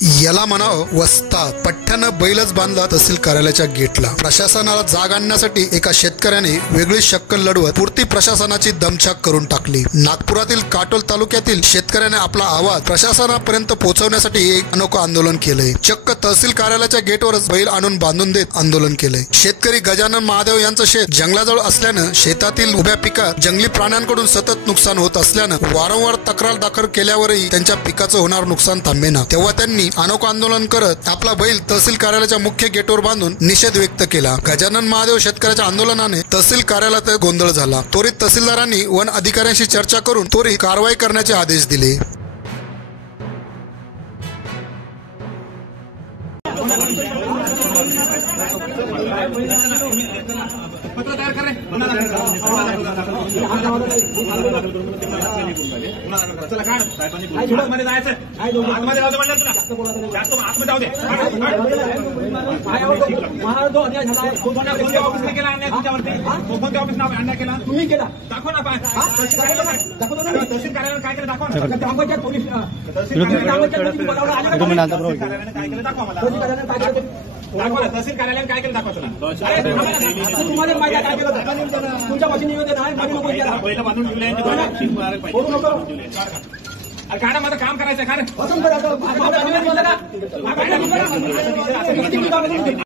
याला म्हणावं वस्ताद. पठ्ठ्यानं बैलच बांधला तहसील कार्यालयाच्या गेटला. प्रशासनाला जाग आणण्यासाठी एका शेतकऱ्याने वेगळी शक्कल लढवत पुरती प्रशासनाची दमछाक करून टाकली. नागपुरातील काटोल तालुक्यातील शेतकऱ्याने आपला आवाज प्रशासनापर्यंत पोहोचवण्यासाठी एक अनोखं आंदोलन केलंय. चक्क तहसील कार्यालयाच्या गेटवरच बैल आणून बांधून देत आंदोलन केलंय. शेतकरी गजानन महादेव यांचं शेत जंगलाजवळ असल्यानं शेतातील उभ्या पिकात जंगली प्राण्यांकडून सतत नुकसान होत असल्यानं वारंवार तक्रार दाखल केल्यावरही त्यांच्या पिकाचं होणार नुकसान थांबेना. तेव्हा त्यांनी अनोखं आंदोलन करत आपला बैल तहसील कार्यालयाच्या मुख्य गेटवर बांधून निषेध व्यक्त केला. गजानन महादेव शेतकऱ्याच्या आंदोलनाने तहसील कार्यालयात गोंधळ झाला. त्वरित तहसीलदारांनी वन अधिकाऱ्यांशी चर्चा करून त्वरित कारवाई करण्याचे आदेश दिले. पत्रकार कर चला काढ आतमध्ये जायचं आतमध्ये जाऊ म्हणलं तुला जास्त आतमध्ये जाऊ दे. ऑफिसने केला अन्याय तुमच्यावरती कोणत्या ऑफिसने अन्याय केला तुम्ही केला दाखव ना. तहसील कार्यालयाने काय केलं दाखव ना. कार्यालयाने काय केलं दाखवा मला. दाखवा ना तहसील कार्यालयाने काय केलं दाखवा तुला. तुम्हाला माहिती काय केलं तुमच्या मशीन निवेदन आहे पहिलं बांधून काढा माझं काम करायचं.